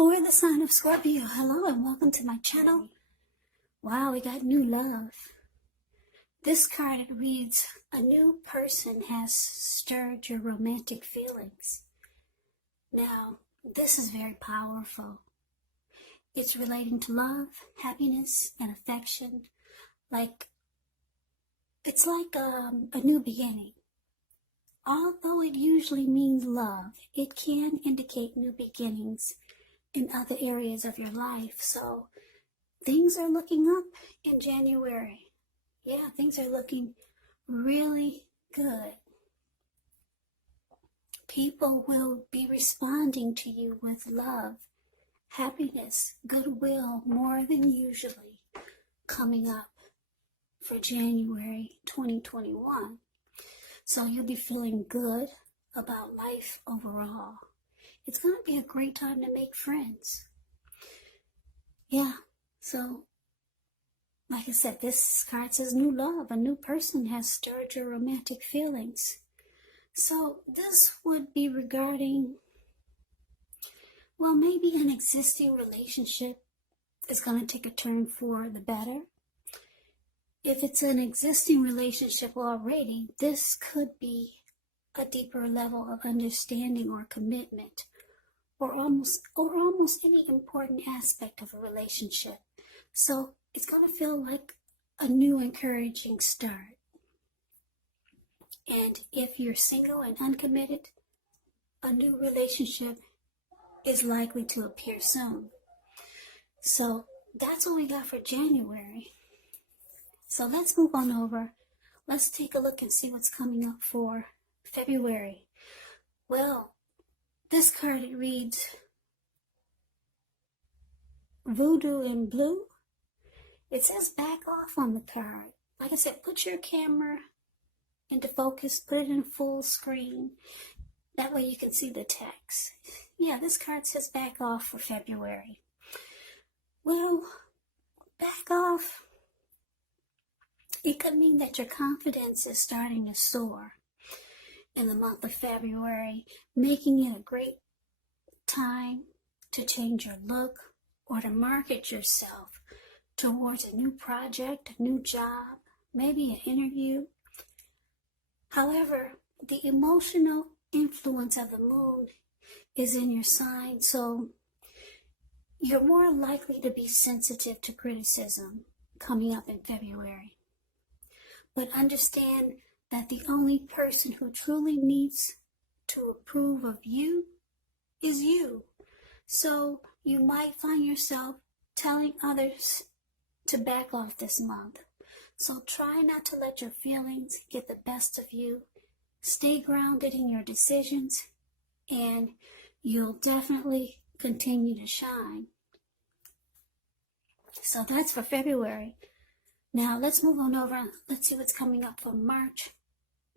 For the sign of Scorpio, hello and welcome to my channel. Wow, we got new love. This card reads, a new person has stirred your romantic feelings. Now, this is very powerful. It's relating to love, happiness, and affection. It's like a new beginning. Although it usually means love, it can indicate new beginnings in other areas of your life. So things are looking up in January. Yeah, things are looking really good. People will be responding to you with love, happiness, goodwill, more than usually coming up for January 2021. So you'll be feeling good about life overall. It's going to be a great time to make friends. Yeah, so like I said, this card says new love. A new person has stirred your romantic feelings. So this would be regarding, well, maybe an existing relationship is going to take a turn for the better. If it's an existing relationship already, this could be a deeper level of understanding or commitment, or almost any important aspect of a relationship. So it's going to feel like a new encouraging start. And if you're single and uncommitted, a new relationship is likely to appear soon. So that's what we got for January. So let's move on over. Let's take a look and see what's coming up for February. Well, this card, it reads Voodoo in blue. It says back off on the card. Like I said, put your camera into focus, put it in full screen. That way you can see the text. Yeah, this card says back off for February. Well, back off. It could mean that your confidence is starting to soar in the month of February, making it a great time to change your look or to market yourself towards a new project, a new job, maybe an interview. However, the emotional influence of the moon is in your sign, so you're more likely to be sensitive to criticism coming up in February. But understand that the only person who truly needs to approve of you is you. So you might find yourself telling others to back off this month. So try not to let your feelings get the best of you. Stay grounded in your decisions, and you'll definitely continue to shine. So that's for February. Now let's move on over. Let's see what's coming up for March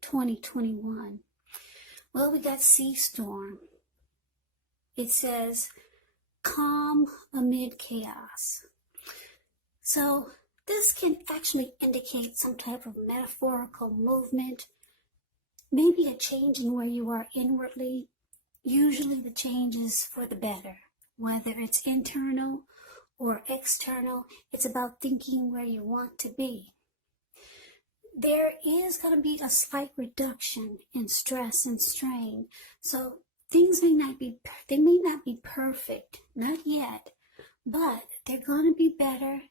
2021. Well, we got Sea Storm. It says calm amid chaos. So this can actually indicate some type of metaphorical movement, maybe a change in where you are inwardly. Usually the change is for the better, whether it's internal or external. It's about thinking where you want to be. There is going to be a slight reduction in stress and strain. So things may not be perfect, not yet, but they're going to be better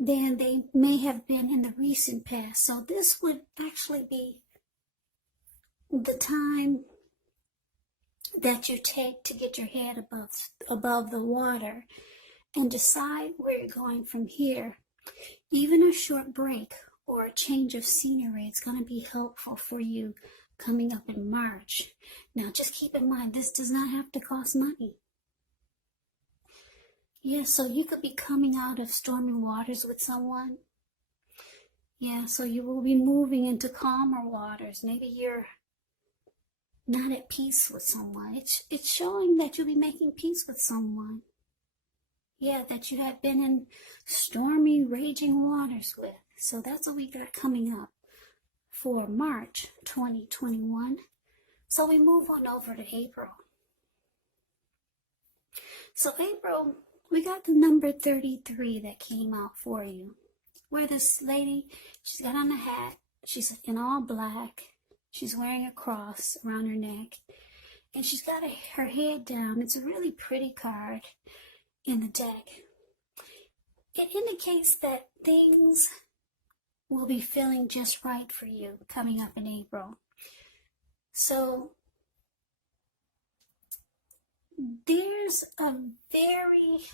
than they may have been in the recent past. So this would actually be the time that you take to get your head above the water and decide where you're going from here. Even a short break or a change of scenery is going to be helpful for you coming up in March. Now just keep in mind, this does not have to cost money. Yeah, so you could be coming out of stormy waters with someone. Yeah, so you will be moving into calmer waters. Maybe you're not at peace with someone. It's showing that you'll be making peace with someone. Yeah, that you have been in stormy, raging waters with. So that's what we got coming up for March 2021. So we move on over to April. So April, we got the number 33 that came out for you. Where this lady, she's got on a hat, she's in all black, she's wearing a cross around her neck, and she's got her head down. It's a really pretty card in the deck. It indicates that things will be feeling just right for you coming up in April. So there's a very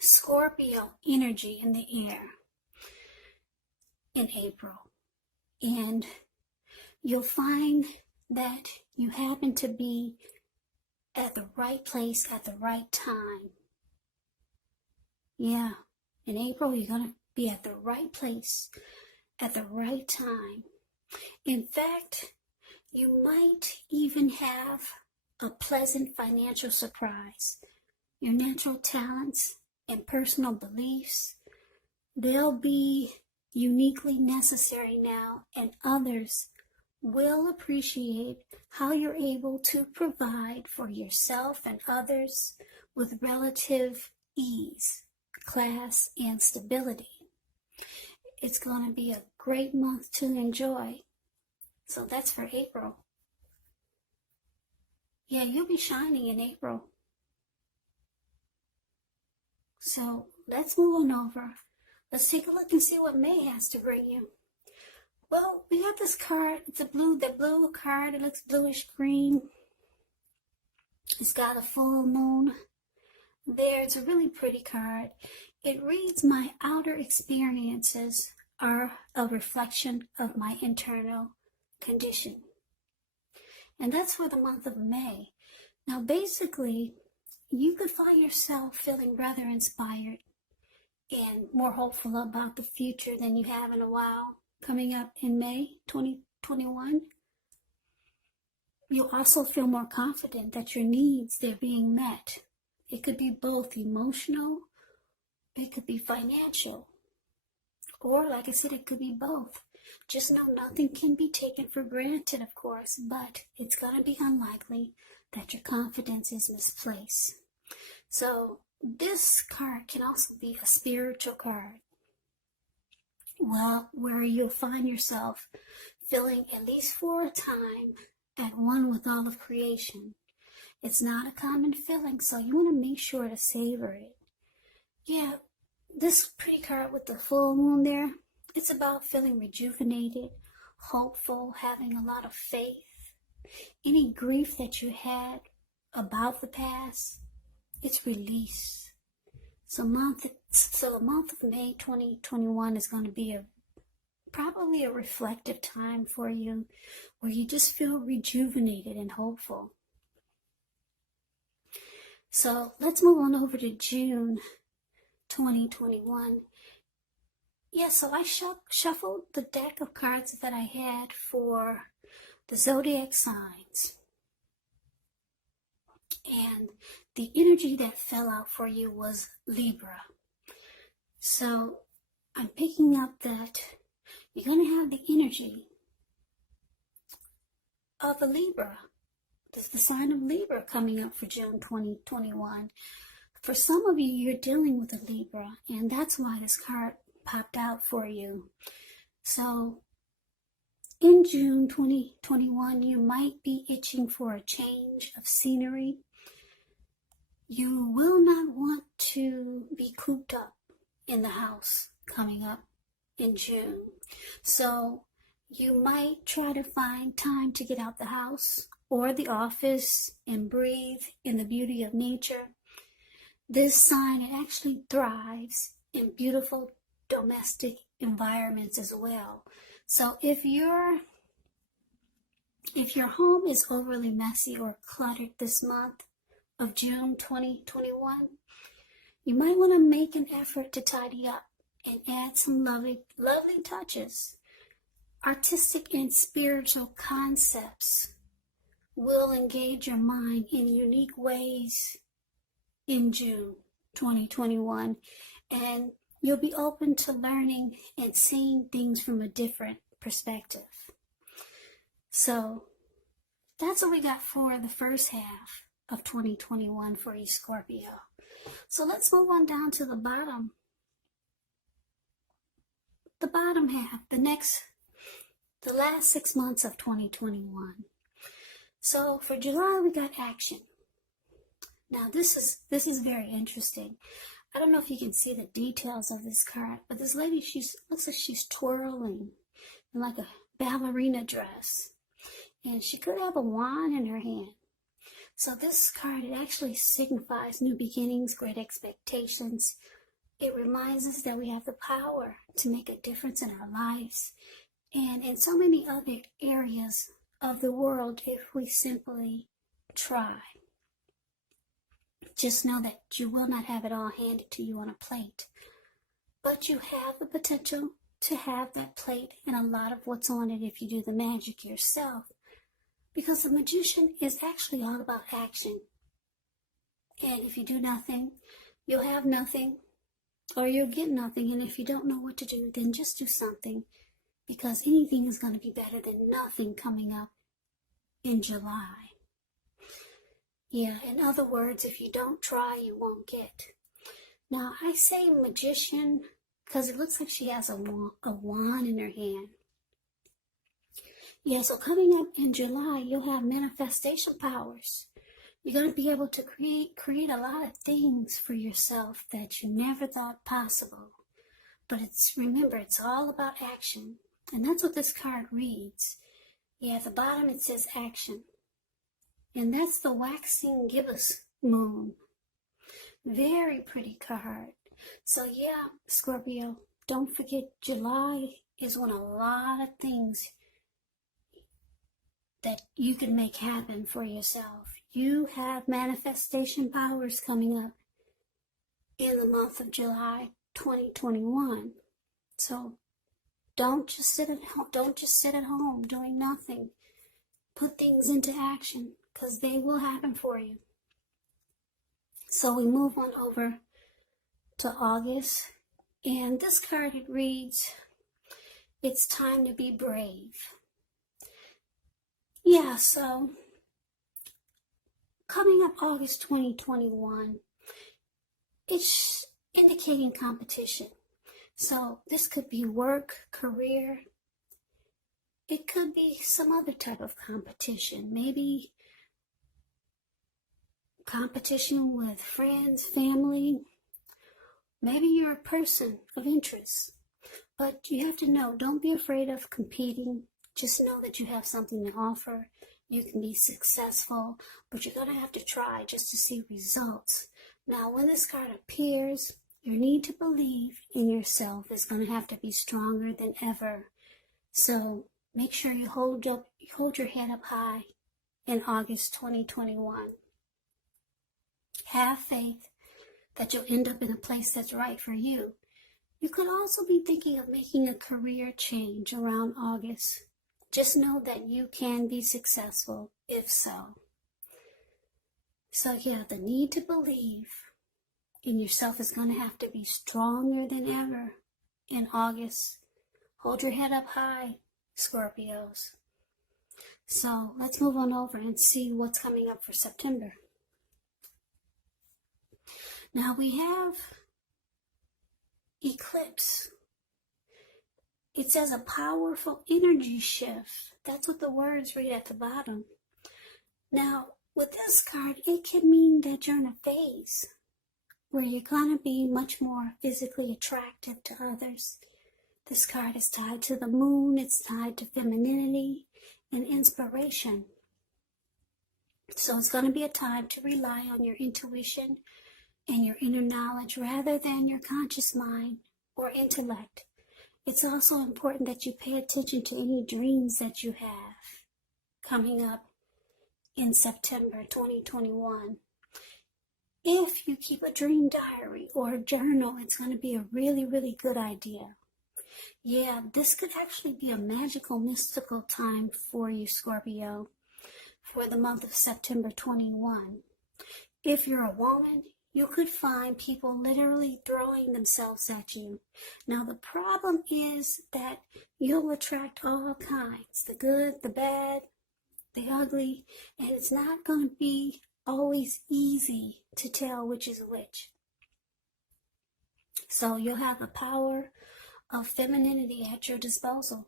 Scorpio energy in the air in April, and you'll find that you happen to be at the right place at the right time. Yeah, in April you're going to be at the right place at the right time. In fact, you might even have a pleasant financial surprise. Your natural talents and personal beliefs, they'll be uniquely necessary now, and others will appreciate how you're able to provide for yourself and others with relative ease, class, and stability. It's going to be a great month to enjoy. So that's for April. Yeah, you'll be shining in April. So let's move on over. Let's take a look and see what May has to bring you. Well, we got this card. It's the blue card. It looks bluish green. It's got a full moon there. It's a really pretty card. It reads, my outer experiences are a reflection of my internal condition. And that's for the month of May. Now, basically, you could find yourself feeling rather inspired and more hopeful about the future than you have in a while coming up in May 2021. You'll also feel more confident that your needs, they're being met. It could be both emotional, it could be financial, or like I said, it could be both. Just know nothing can be taken for granted, of course, but it's going to be unlikely that your confidence is misplaced. So this card can also be a spiritual card. Well, where you'll find yourself feeling, at least for a time, at one with all of creation. It's not a common feeling, so you want to make sure to savor it. Yeah, this pretty card with the full moon there, it's about feeling rejuvenated, hopeful, having a lot of faith. Any grief that you had about the past, it's released. So the month of May 2021 is going to be probably a reflective time for you, where you just feel rejuvenated and hopeful. So let's move on over to June 2021. Yeah, so I shuffled the deck of cards that I had for the zodiac signs. And the energy that fell out for you was Libra. So I'm picking up that you're going to have the energy of a Libra. There's the sign of Libra coming up for June 2021. For some of you, you're dealing with a Libra, and that's why this card popped out for you. So in June 2021, you might be itching for a change of scenery. You will not want to be cooped up in the house coming up in June. So you might try to find time to get out the house or the office and breathe in the beauty of nature. This sign, it actually thrives in beautiful domestic environments as well. So if your home is overly messy or cluttered this month of June 2021, you might want to make an effort to tidy up and add some lovely touches. Artistic and spiritual concepts will engage your mind in unique ways in June 2021, and you'll be open to learning and seeing things from a different perspective. So that's what we got for the first half of 2021 for you, Scorpio. So let's move on down to the bottom. The bottom half, the last 6 months of 2021. So for July, we got action. Now this is very interesting. I don't know if you can see the details of this card, but this lady, looks like she's twirling in like a ballerina dress. And she could have a wand in her hand. So this card, it actually signifies new beginnings, great expectations. It reminds us that we have the power to make a difference in our lives and in so many other areas of the world if we simply try. Just know that you will not have it all handed to you on a plate, but you have the potential to have that plate and a lot of what's on it if you do the magic yourself. Because the magician is actually all about action. And if you do nothing, you'll have nothing, or you'll get nothing. And if you don't know what to do, then just do something, because anything is going to be better than nothing coming up in July. Yeah, in other words, if you don't try, you won't get. Now, I say magician because it looks like she has a wand in her hand. Yeah, so coming up in July, you'll have manifestation powers. You're going to be able to create a lot of things for yourself that you never thought possible. But remember, it's all about action. And that's what this card reads. Yeah, at the bottom it says action. And that's the waxing gibbous moon. Very pretty card. So yeah, Scorpio, don't forget July is when a lot of things that you can make happen for yourself. You have manifestation powers coming up in the month of July 2021. So don't just sit at home doing nothing. Put things into action, because they will happen for you. So we move on over to August, and this card, it reads, it's time to be brave. Yeah, so coming up August 2021, it's indicating competition. So this could be work, career. It could be some other type of competition. Maybe competition with friends, family. Maybe you're a person of interest. But you have to know, don't be afraid of competing. Just know that you have something to offer. You can be successful, but you're going to have to try just to see results. Now, when this card appears, your need to believe in yourself is going to have to be stronger than ever. So make sure you hold your head up high in August 2021. Have faith that you'll end up in a place that's right for you. You could also be thinking of making a career change around August. Just know that you can be successful if so. So yeah, the need to believe in yourself is going to have to be stronger than ever in August. Hold your head up high, Scorpios. So let's move on over and see what's coming up for September. Now we have eclipse. It says a powerful energy shift. That's what the words read at the bottom. Now, with this card, it can mean that you're in a phase where you're going to be much more physically attractive to others. This card is tied to the moon. It's tied to femininity and inspiration. So it's going to be a time to rely on your intuition and your inner knowledge rather than your conscious mind or intellect. It's also important that you pay attention to any dreams that you have coming up in September 2021. If you keep a dream diary or a journal, it's going to be a really, really good idea. Yeah, this could actually be a magical, mystical time for you, Scorpio, for the month of September 21. If you're a woman, you could find people literally throwing themselves at you. Now, the problem is that you'll attract all kinds, the good, the bad, the ugly, and it's not going to be always easy to tell which is which. So you'll have the power of femininity at your disposal.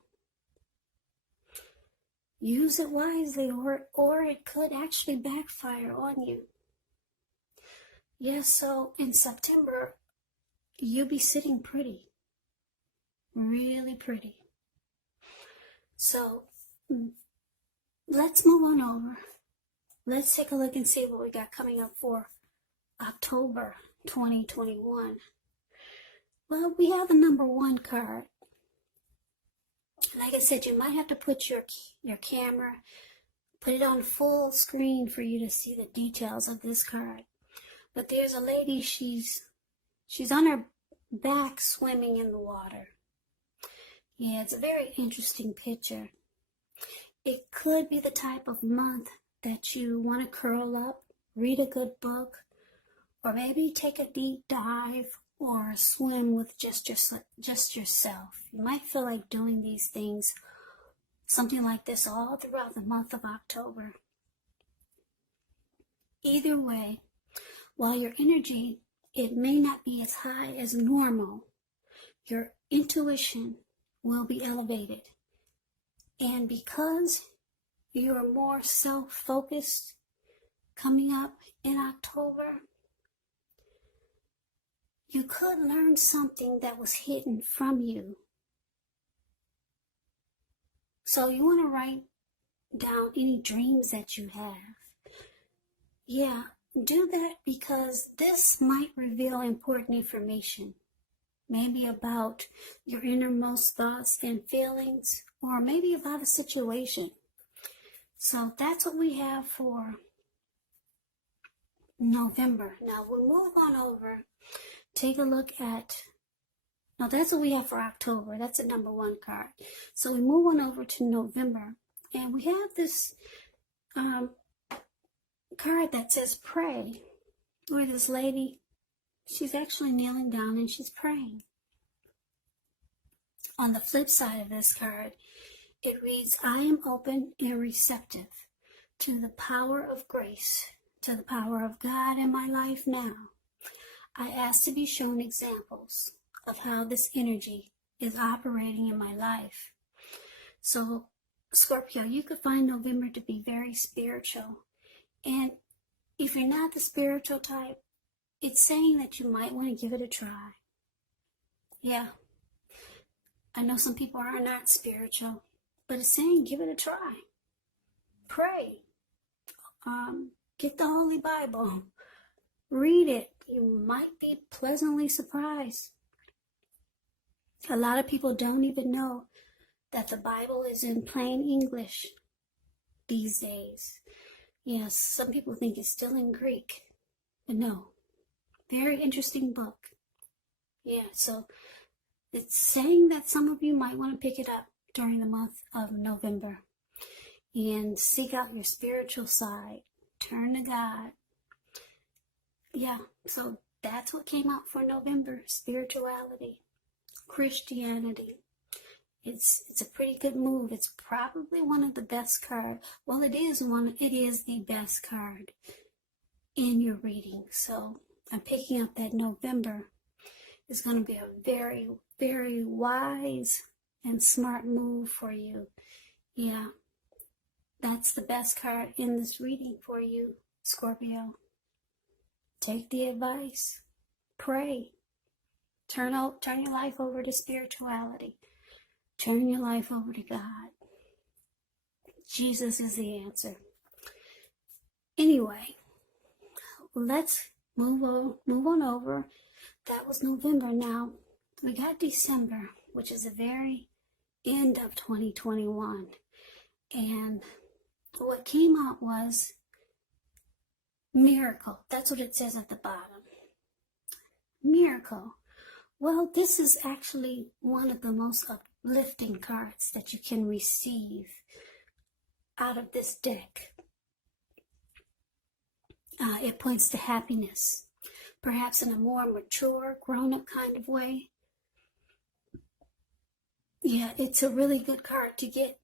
Use it wisely, or it could actually backfire on you. Yes, so in September, you'll be sitting pretty. Really pretty. So let's move on over. Let's take a look and see what we got coming up for October 2021. Well, we have the number 1 card. Like I said, you might have to put your camera, put it on full screen for you to see the details of this card. But there's a lady, she's on her back swimming in the water. Yeah, it's a very interesting picture. It could be the type of month that you want to curl up, read a good book, or maybe take a deep dive or swim with just yourself. You might feel like doing these things, something like this, all throughout the month of October. Either way, while your energy, it may not be as high as normal, your intuition will be elevated. And because you are more self-focused coming up in October, you could learn something that was hidden from you. So you want to write down any dreams that you have. Yeah, do that, because this might reveal important information. Maybe about your innermost thoughts and feelings, or maybe about a situation. So that's what we have for November. Now we'll move on over. Take a look at, no, that's what we have for October. That's the number 1 card. So we move on over to November, and we have this card that says pray, where this lady, she's actually kneeling down and she's praying. On the flip side of this card, it reads, I am open and receptive to the power of grace, to the power of God in my life now. I ask to be shown examples of how this energy is operating in my life. So, Scorpio, you could find November to be very spiritual. And if you're not the spiritual type, it's saying that you might want to give it a try. Yeah. I know some people are not spiritual, but it's saying give it a try. Pray. Get the Holy Bible. Read it. You might be pleasantly surprised. A lot of people don't even know that the Bible is in plain English these days. Yes, some people think it's still in Greek, but no. Very interesting book. Yeah, so it's saying that some of you might want to pick it up during the month of November and seek out your spiritual side. Turn to God. Yeah, so that's what came out for November. Spirituality, Christianity. It's a pretty good move. It's probably one of the best cards. Well, it is the best card in your reading. So I'm picking up that November is going to be a very, very wise and smart move for you. Yeah, that's the best card in this reading for you, Scorpio. Take the advice. Pray. Turn your life over to spirituality. Turn your life over to God. Jesus is the answer. Anyway, let's move on over. That was November. Now, we got December, which is the very end of 2021. And what came out was miracle. That's what it says at the bottom. Miracle. Well, this is actually one of the most uplifting cards that you can receive out of this deck. It points to happiness, perhaps in a more mature, grown-up kind of way. Yeah, it's a really good card to get.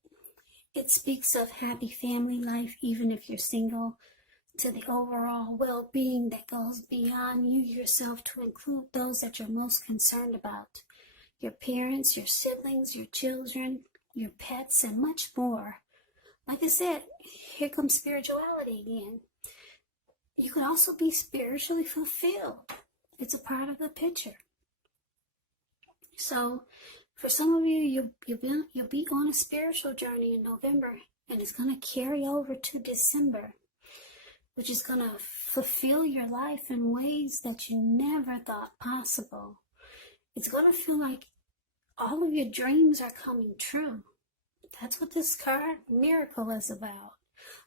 It speaks of happy family life, even if you're single. to the overall well-being that goes beyond you yourself, to include those that you're most concerned about. Your parents, your siblings, your children, your pets, and much more. Like I said, here comes spirituality again. You could also be spiritually fulfilled. It's a part of the picture. So, for some of you, you'll be on a spiritual journey in November, and it's going to carry over to December, which is going to fulfill your life in ways that you never thought possible. It's going to feel like all of your dreams are coming true. That's what this card miracle is about.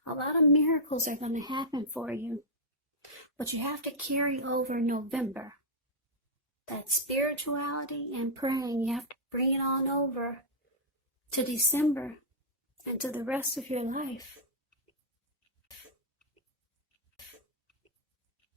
A lot of miracles are going to happen for you, but you have to carry over November. That spirituality and praying, you have to bring it on over to December and to the rest of your life.